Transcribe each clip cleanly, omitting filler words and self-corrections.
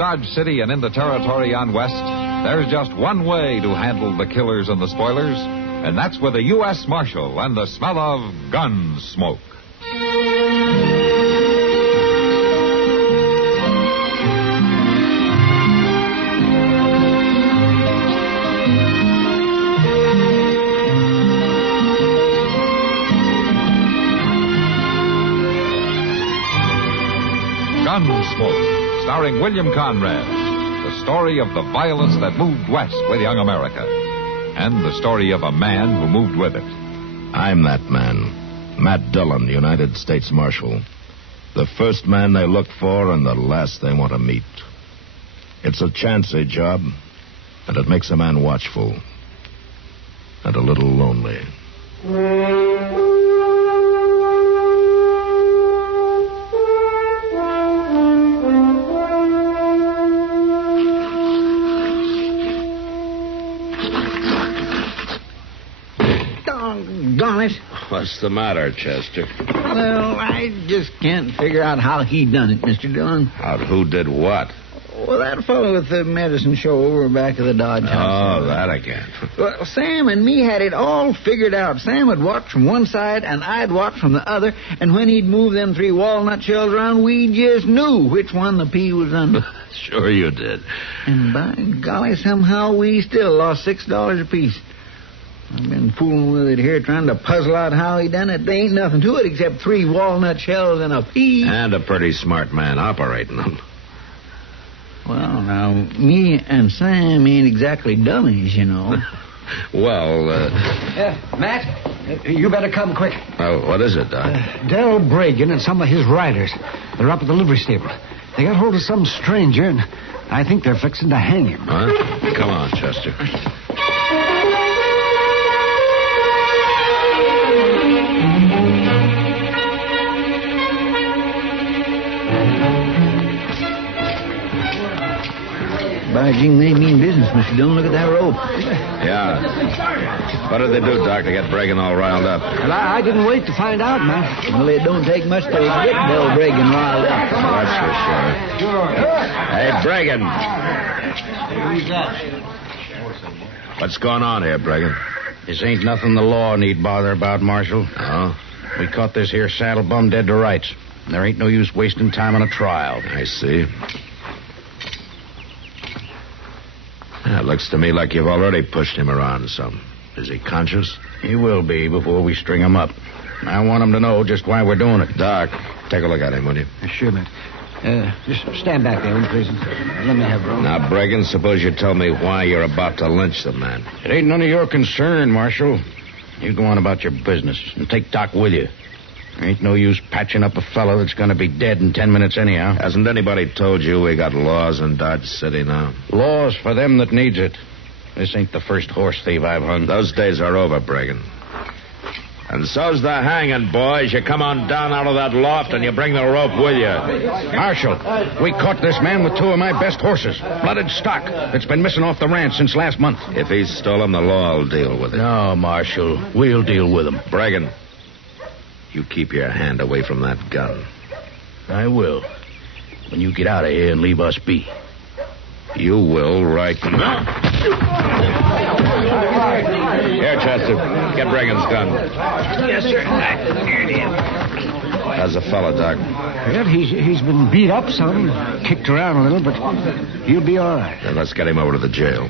Dodge City and in the territory on West, there's just one way to handle the killers and the spoilers, and that's with a U.S. Marshal and the smell of Gunsmoke. Gunsmoke, starring William Conrad. The story of the violence that moved west with young America. And the story of a man who moved with it. I'm that man. Matt Dillon, United States Marshal. The first man they look for and the last they want to meet. It's a chancy job, and it makes a man watchful. And a little lonely. What's the matter, Chester? Well, I just can't figure out how he done it, Mr. Dillon. Who did what? Well, that fellow with the medicine show over back of the Dodge house. Oh, that again. Well, Sam and me had it all figured out. Sam would watch from one side, and I'd watch from the other, and when he'd move them 3 walnut shells around, we just knew which one the pea was under. Sure you did. And by golly, somehow we still lost $6 apiece. I've been fooling with it here, trying to puzzle out how he done it. There ain't nothing to it except 3 walnut shells and a pea. And a pretty smart man operating them. Well, now, me and Sam ain't exactly dummies, you know. Well, Matt, you better come quick. What is it, Doc? Darrell Bragan and some of his riders. They're up at the livery stable. They got hold of some stranger, and I think they're fixing to hang him. Huh? Come on, Chester. By jing, they mean business, Mr. Dillon. Look at that rope. Yeah. What did they do, Doc, to get Bragan all riled up? Well, I didn't wait to find out, Matt. Well, it don't take much to get Bill Bragan riled up. That's for sure. Hey, Bragan. What's going on here, Bragan? This ain't nothing the law need bother about, Marshal. Oh? We caught this here saddle bum dead to rights. There ain't no use wasting time on a trial. I see. It looks to me like you've already pushed him around some. Is he conscious? He will be before we string him up. I want him to know just why we're doing it. Doc, take a look at him, will you? Sure, Matt. Just stand back there, please. Let me have room. Now, Bragan, suppose you tell me why you're about to lynch the man. It ain't none of your concern, Marshal. You go on about your business and take Doc with you. There ain't no use patching up a fellow that's going to be dead in 10 minutes anyhow. Hasn't anybody told you we got laws in Dodge City now? Laws for them that needs it. This ain't the first horse thief I've hung. Those days are over, Bragan. And so's the hanging, boys. You come on down out of that loft and you bring the rope with you. Marshal, we caught this man with 2 of my best horses. Blooded stock that's been missing off the ranch since last month. If he's stolen, the law will deal with it. No, Marshal. We'll deal with him. Bragan, you keep your hand away from that gun. I will. When you get out of here and leave us be. You will, right now. Here, Chester. Get Bragan's gun. Yes, sir. How's the fella, Doc? Well, he's been beat up some, kicked around a little, but he'll be all right. Then let's get him over to the jail.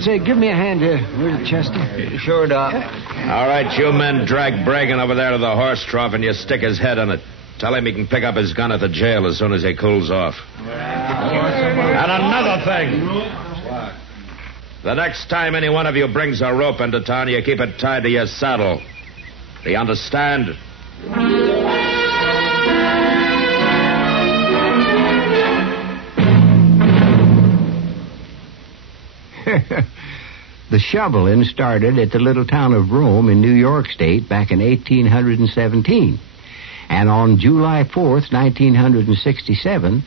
Say, give me a hand here, will you, Chester? Sure, Doc. All right, you men drag Bragan over there to the horse trough and you stick his head on it. Tell him he can pick up his gun at the jail as soon as he cools off. And another thing. The next time any one of you brings a rope into town, you keep it tied to your saddle. Do you understand? The shoveling started at the little town of Rome in New York State back in 1817. And on July 4th, 1967,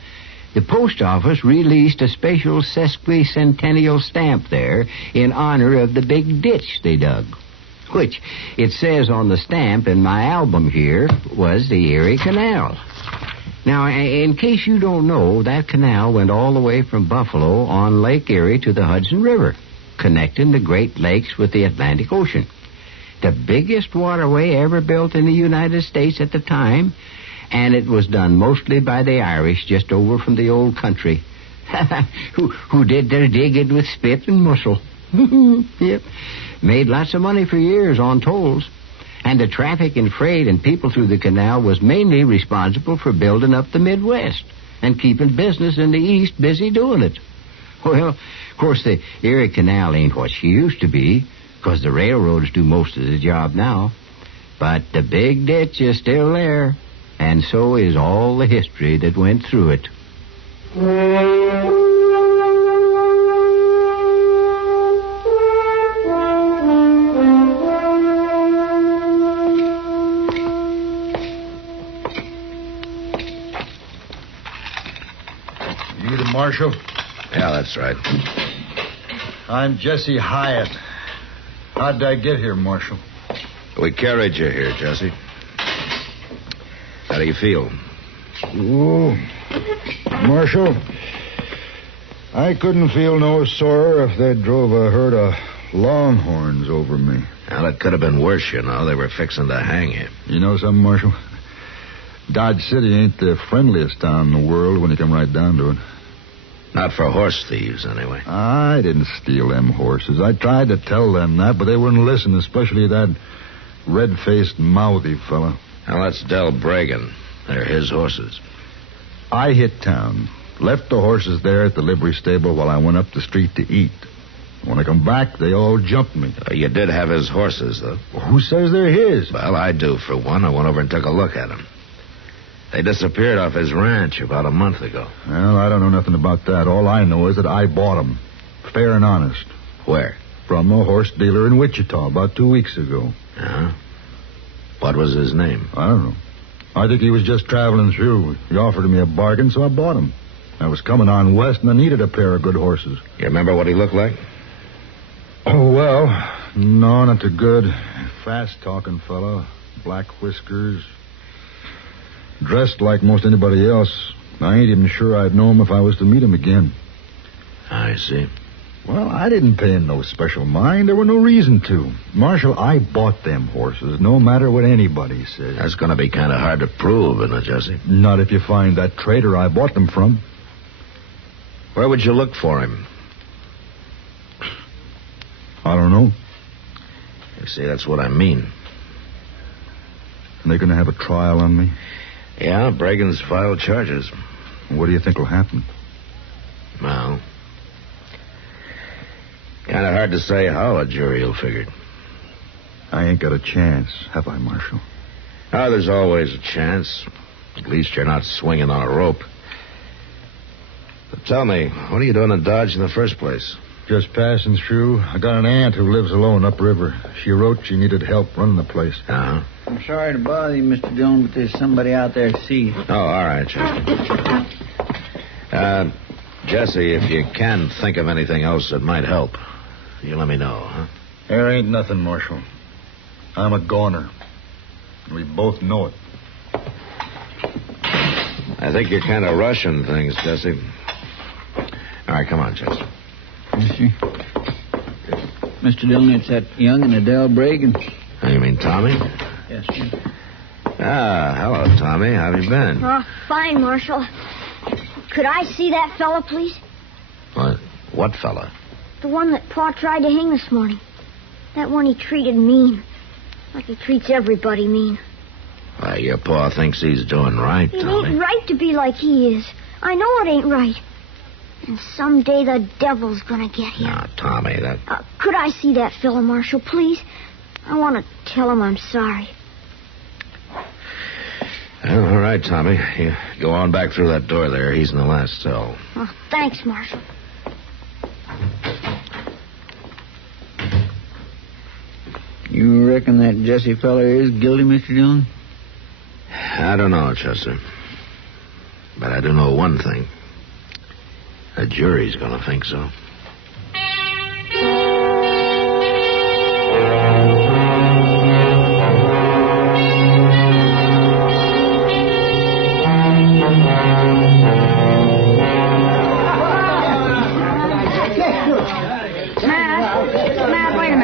the post office released a special sesquicentennial stamp there in honor of the big ditch they dug, which, it says on the stamp in my album here, was the Erie Canal. Now, in case you don't know, that canal went all the way from Buffalo on Lake Erie to the Hudson River, connecting the Great Lakes with the Atlantic Ocean. The biggest waterway ever built in the United States at the time, and it was done mostly by the Irish just over from the old country, who did their digging with spit and muscle. Yep. Made lots of money for years on tolls. And the traffic and freight and people through the canal was mainly responsible for building up the Midwest and keeping business in the East busy doing it. Well, of course, the Erie Canal ain't what she used to be, because the railroads do most of the job now. But the big ditch is still there, and so is all the history that went through it. You the marshal? Yeah, that's right. I'm Jesse Hyatt. How'd I get here, Marshal? We carried you here, Jesse. How do you feel? Oh, Marshal, I couldn't feel no sorer if they drove a herd of longhorns over me. Well, it could have been worse, you know. They were fixing to hang you. You know something, Marshal? Dodge City ain't the friendliest town in the world when you come right down to it. Not for horse thieves, anyway. I didn't steal them horses. I tried to tell them that, but they wouldn't listen, especially that red-faced, mouthy fella. Now, that's Del Bragan. They're his horses. I hit town, left the horses there at the livery stable while I went up the street to eat. When I come back, they all jumped me. You did have his horses, though. Who says they're his? Well, I do, for one. I went over and took a look at them. They disappeared off his ranch about a month ago. Well, I don't know nothing about that. All I know is that I bought them, fair and honest. Where? From a horse dealer in Wichita about 2 weeks ago. Uh-huh. What was his name? I don't know. I think he was just traveling through. He offered me a bargain, so I bought him. I was coming on west, and I needed a pair of good horses. You remember what he looked like? Oh, well, no, not too good. Fast-talking fellow, black whiskers, dressed like most anybody else. I ain't even sure I'd know him if I was to meet him again. I see. Well, I didn't pay him no special mind. There were no reason to. Marshal, I bought them horses, no matter what anybody says. That's going to be kind of hard to prove, isn't it, Jesse? Not if you find that trader I bought them from. Where would you look for him? I don't know. You see, that's what I mean. They're going to have a trial on me? Yeah, Bragan's filed charges. What do you think will happen? Well, kind of hard to say how a jury will figure. I ain't got a chance, have I, Marshal? Oh, there's always a chance. At least you're not swinging on a rope. But tell me, what are you doing in Dodge in the first place? Just passing through. I got an aunt who lives alone upriver. She wrote she needed help running the place. Uh-huh. I'm sorry to bother you, Mr. Dillon, but there's somebody out there to see you. Oh, all right, Chester. Jesse, if you can think of anything else that might help, you let me know, huh? There ain't nothing, Marshal. I'm a goner. We both know it. I think you're kind of rushing things, Jesse. All right, come on, Chester. Yes, sir. Mr. Dillon, it's that young and Adele Bragan. Oh, you mean Tommy? Yes, sir. Ah, hello, Tommy. How have you been? Fine, Marshal. Could I see that fella, please? What fella? The one that Pa tried to hang this morning. That one he treated mean. Like he treats everybody mean. Why, your pa thinks he's doing right, It Tommy. ain't right to be like he is. I know it ain't right. And someday the devil's gonna get him. Now, Tommy, that... Could I see that fella, Marshal, please? I want to tell him I'm sorry. Well, all right, Tommy. You go on back through that door there. He's in the last cell. Oh, thanks, Marshal. You reckon that Jesse fella is guilty, Mr. Dillon? I don't know, Chester. But I do know one thing. The jury's going to think so.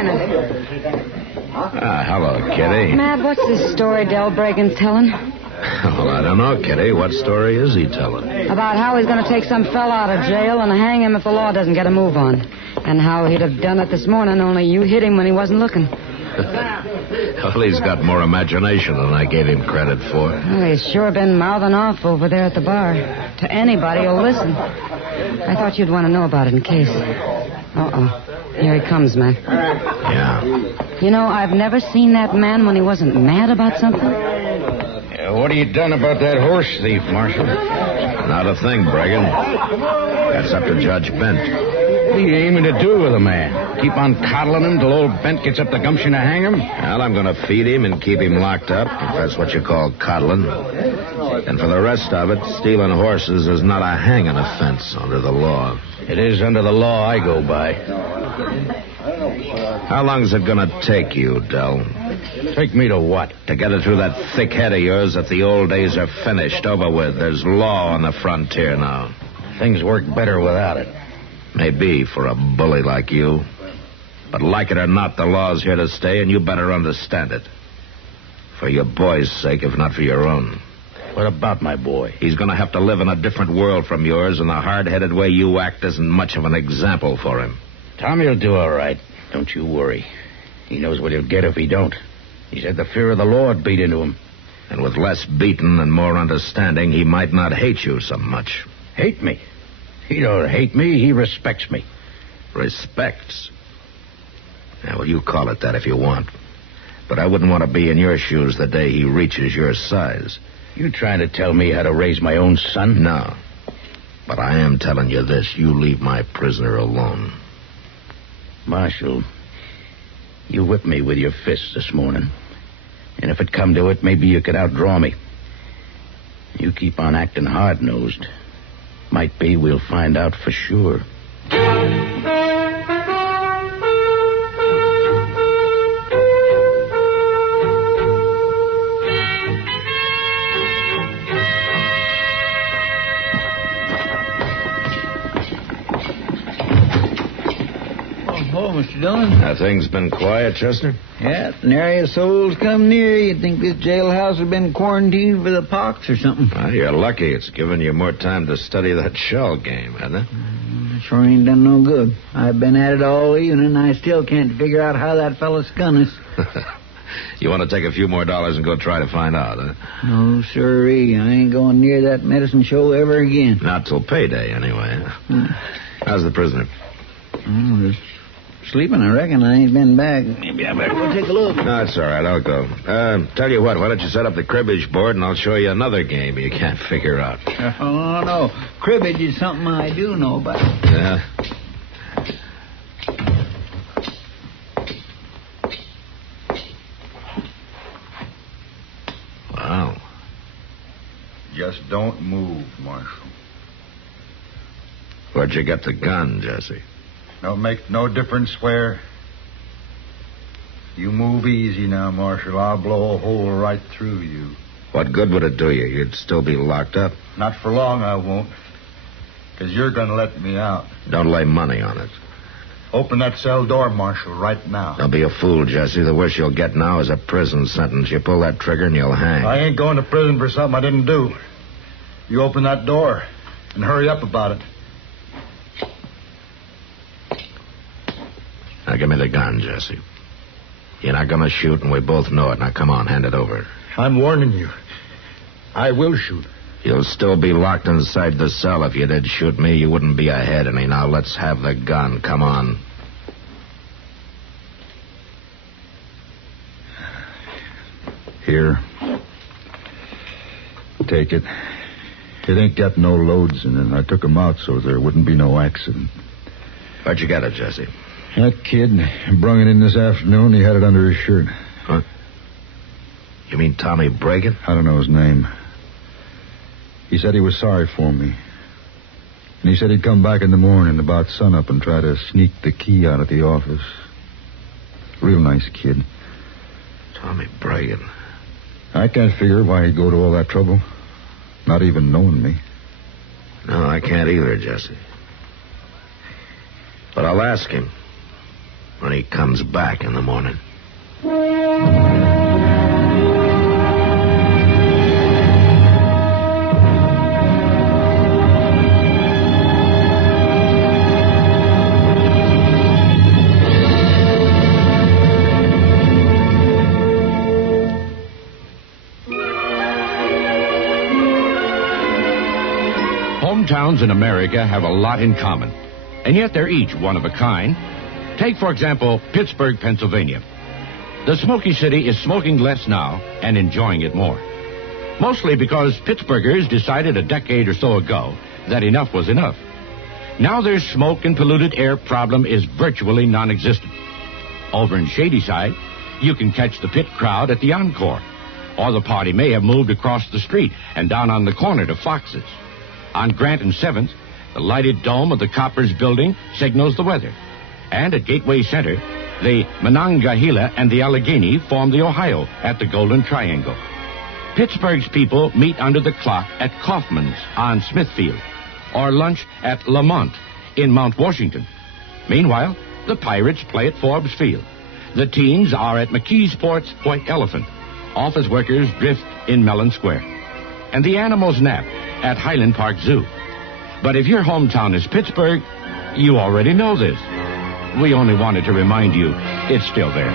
Dehner. Hello, Kitty. Matt, what's this story Del Bregan's telling? Well, I don't know, Kitty. What story is he telling? About how he's going to take some fella out of jail and hang him if the law doesn't get a move on. And how he'd have done it this morning, only you hit him when he wasn't looking. Well, he's got more imagination than I gave him credit for. Well, he's sure been mouthing off over there at the bar. To anybody who'll listen. I thought you'd want to know about it in case. Uh-oh. Here he comes, Mac. Yeah. You know, I've never seen that man when he wasn't mad about something. What have you done about that horse thief, Marshal? Not a thing, Bregan. That's up to Judge Bent. What are you aiming to do with a man? Keep on coddling him till old Bent gets up the gumption to hang him? Well, I'm going to feed him and keep him locked up, if that's what you call coddling. And for the rest of it, stealing horses is not a hanging offense under the law. It is under the law I go by. How long is it going to take you, Del? Take me to what? To get it through that thick head of yours that the old days are finished, over with. There's law on the frontier now. Things work better without it. Maybe for a bully like you. But like it or not, the law's here to stay, and you better understand it. For your boy's sake, if not for your own. What about my boy? He's going to have to live in a different world from yours, and the hard-headed way you act isn't much of an example for him. Tommy'll do all right. Don't you worry. He knows what he'll get if he don't. He's had the fear of the Lord beat into him. And with less beating and more understanding, he might not hate you so much. Hate me? He don't hate me. He respects me. Respects? Yeah, well, you call it that if you want. But I wouldn't want to be in your shoes the day he reaches your size. You trying to tell me how to raise my own son? No. But I am telling you this. You leave my prisoner alone. Marshal, you whipped me with your fists this morning. And if it come to it, maybe you could outdraw me. You keep on acting hard-nosed. Might be we'll find out for sure. Mr. Dillon? Have things been quiet, Chester? Yeah, nary a soul's come near. You'd think this jailhouse had been quarantined for the pox or something. Well, you're lucky. It's given you more time to study that shell game, hasn't it? Sure ain't done no good. I've been at it all evening, and I still can't figure out how that fella skun us. You want to take a few more dollars and go try to find out, huh? No, sirree. I ain't going near that medicine show ever again. Not till payday, anyway. How's the prisoner? Just sleeping, I reckon. I ain't been back. Maybe I better go take a look. No, it's all right. I'll go. Tell you what, why don't you set up the cribbage board and I'll show you another game you can't figure out. Oh, no. Cribbage is something I do know about. Yeah. Wow. Just don't move, Marshal. Where'd you get the gun, Jesse? Don't make no difference where. You move easy now, Marshal. I'll blow a hole right through you. What good would it do you? You'd still be locked up. Not for long, I won't. Because you're going to let me out. Don't lay money on it. Open that cell door, Marshal, right now. Don't be a fool, Jesse. The worst you'll get now is a prison sentence. You pull that trigger and you'll hang. I ain't going to prison for something I didn't do. You open that door and hurry up about it. Now, give me the gun, Jesse. You're not going to shoot, and we both know it. Now, come on, hand it over. I'm warning you. I will shoot. You'll still be locked inside the cell. If you did shoot me, you wouldn't be ahead of me. Now, let's have the gun. Come on. Here. Take it. It ain't got no loads in it. I took 'em out so there wouldn't be no accident. Where'd you get it, Jesse? That kid brung it in this afternoon. He had it under his shirt. Huh? You mean Tommy Bregan? I don't know his name. He said he was sorry for me. And he said he'd come back in the morning about sunup and try to sneak the key out of the office. Real nice kid. Tommy Bregan. I can't figure why he'd go to all that trouble. Not even knowing me. No, I can't either, Jesse. But I'll ask him. when he comes back in the morning. Hometowns in America have a lot in common, and yet they're each one of a kind. Take, for example, Pittsburgh, Pennsylvania. The Smoky City is smoking less now and enjoying it more. Mostly because Pittsburghers decided a decade or so ago that enough was enough. Now their smoke and polluted air problem is virtually non-existent. Over in Shadyside, you can catch the Pitt crowd at the Encore, or the party may have moved across the street and down on the corner to Fox's. On Grant and 7th, the lighted dome of the Coppers building signals the weather. And at Gateway Center, the Monongahela and the Allegheny form the Ohio at the Golden Triangle. Pittsburgh's people meet under the clock at Kaufman's on Smithfield, or lunch at Lamont in Mount Washington. Meanwhile, the Pirates play at Forbes Field. The teens are at McKeesport's White Elephant. Office workers drift in Mellon Square. And the animals nap at Highland Park Zoo. But if your hometown is Pittsburgh, you already know this. We only wanted to remind you it's still there.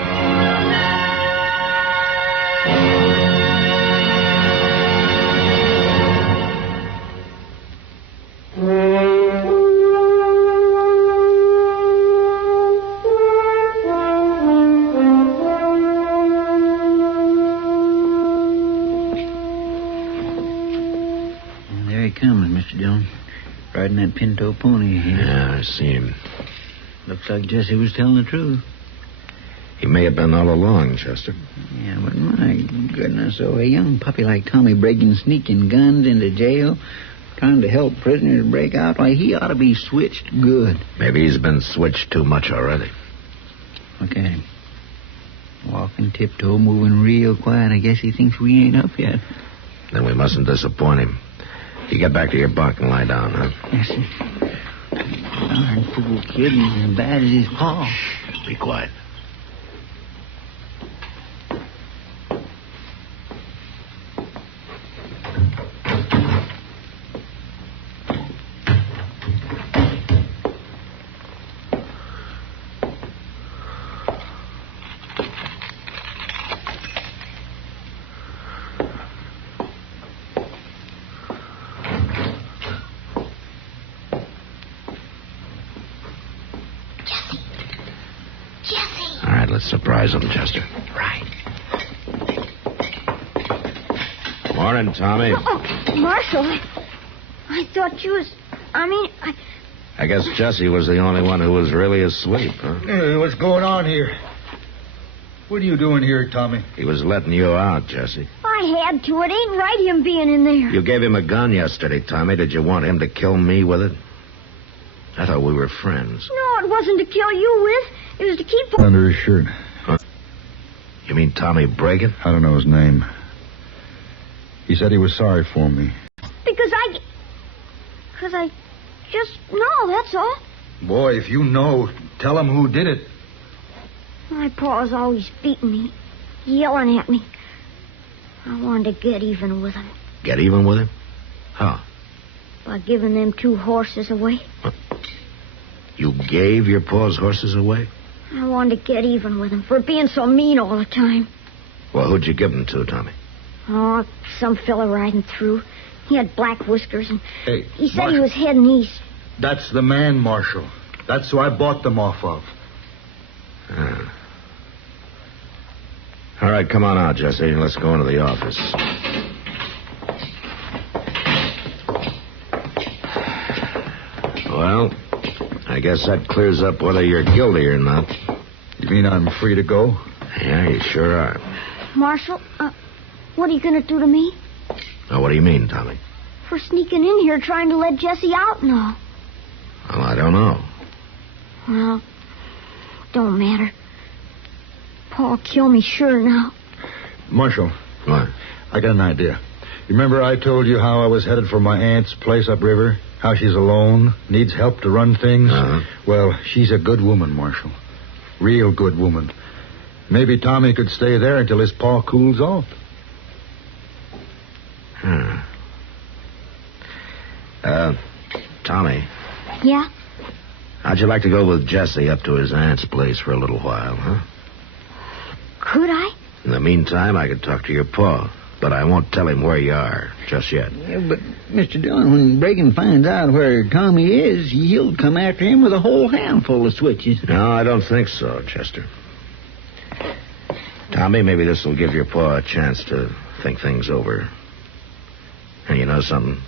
There he comes, Mr. Dillon. Riding that pinto pony here. Yeah, I see him. Looks like Jesse was telling the truth. He may have been all along, Chester. Yeah, but my goodness, so a young puppy like Tommy breaking sneaking guns into jail, trying to help prisoners break out, why, he ought to be switched good. Maybe he's been switched too much already. Look at him. Walking tiptoe, moving real quiet. I guess he thinks we ain't up yet. Then we mustn't disappoint him. You get back to your bunk and lie down, huh? Yes, sir. Darn fool kid, he's as bad as his paw. Shh, be quiet. Let's surprise him, Chester. Right. Morning, Tommy. Oh, Marshal, I thought you was... I guess Jesse was the only one who was really asleep, huh? Hey, what's going on here? What are you doing here, Tommy? He was letting you out, Jesse. I had to. It ain't right him being in there. You gave him a gun yesterday, Tommy. Did you want him to kill me with it? I thought we were friends. No, it wasn't to kill you with. It was to keep... Under his shirt. Huh? You mean Tommy Bragan? I don't know his name. He said he was sorry for me. Because I just know, that's all. Boy, if you know, tell him who did it. My pa's always beating me, yelling at me. I wanted to get even with him. Get even with him? How? By giving them 2 horses away. Huh? You gave your pa's horses away? I wanted to get even with him for being so mean all the time. Well, who'd you give them to, Tommy? Oh, some fella riding through. He had black whiskers, and hey, he said Marshal, he was heading east. That's the man, Marshal. That's who I bought them off of. Ah. All right, come on out, Jesse. Let's go into the office. Well, I guess that clears up whether you're guilty or not. You mean I'm free to go? Yeah, you sure are. Marshal, what are you going to do to me? Now, what do you mean, Tommy? For sneaking in here trying to let Jesse out and all. Well, I don't know. Well, don't matter. Pa'll kill me sure now. Marshal. What? I got an idea. You remember I told you how I was headed for my aunt's place upriver? How she's alone, needs help to run things? Uh-huh. Well, she's a good woman, Marshal. Real good woman. Maybe Tommy could stay there until his paw cools off. Tommy, Yeah? how'd you like to go with Jesse up to his aunt's place for a little while, huh? Could I? In the meantime, I could talk to your pa, but I won't tell him where you are just yet. Yeah, but, Mr. Dillon, when Bregan finds out where Tommy is, he'll come after him with a whole handful of switches. No, I don't think so, Chester. Tommy, maybe this will give your pa a chance to think things over. And you know something?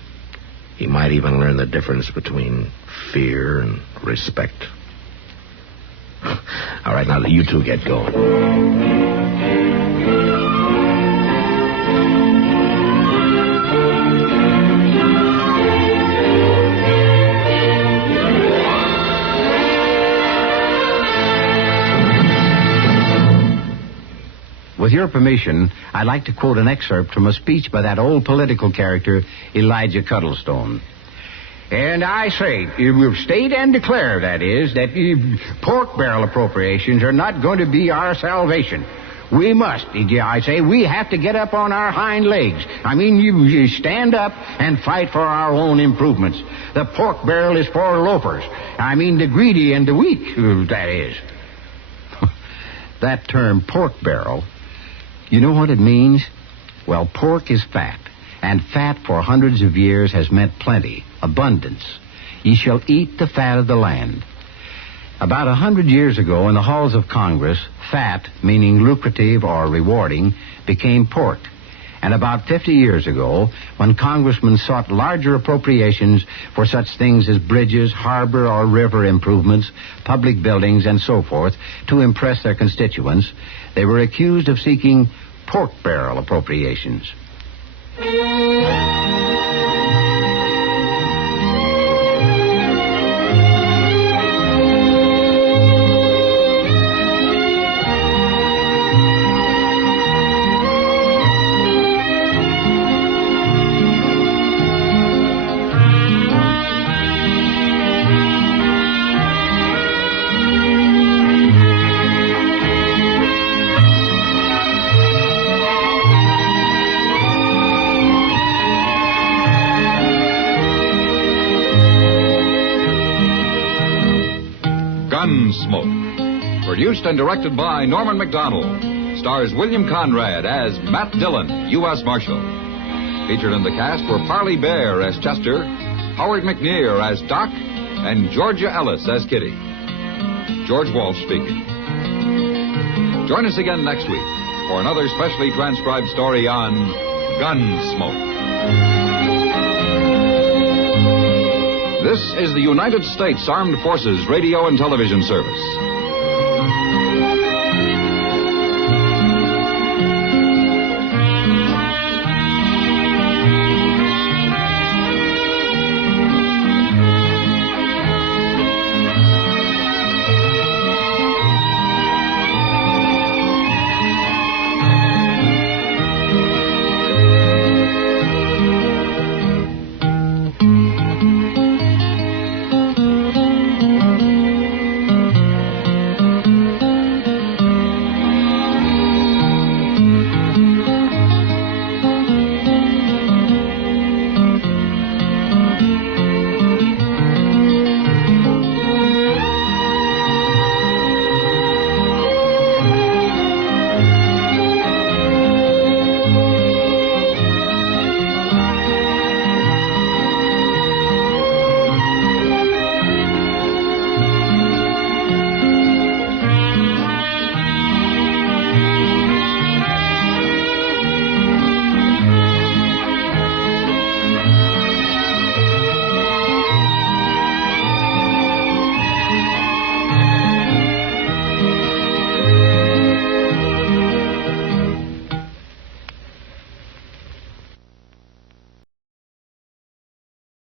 He might even learn the difference between fear and respect. All right, now you two get going. With your permission, I'd like to quote an excerpt from a speech by that old political character, Elijah Cuddlestone. And I say, we've state and declare, that is, that pork barrel appropriations are not going to be our salvation. We must, I say, we have to get up on our hind legs. I mean, you stand up and fight for our own improvements. The pork barrel is for loafers. I mean, the greedy and the weak, that is. That term, pork barrel, you know what it means? Well, pork is fat, and fat for hundreds of years has meant plenty, abundance. Ye shall eat the fat of the land. About 100 years ago, in the halls of Congress, fat, meaning lucrative or rewarding, became pork. And about 50 years ago, when congressmen sought larger appropriations for such things as bridges, harbor or river improvements, public buildings, and so forth, to impress their constituents, they were accused of seeking pork barrel appropriations. Gunsmoke. Produced and directed by Norman Macdonnell. Stars William Conrad as Matt Dillon, U.S. Marshal. Featured in the cast were Parley Baer as Chester, Howard McNear as Doc, and Georgia Ellis as Kitty. George Walsh speaking. Join us again next week for another specially transcribed story on Gunsmoke. This is the United States Armed Forces Radio and Television Service.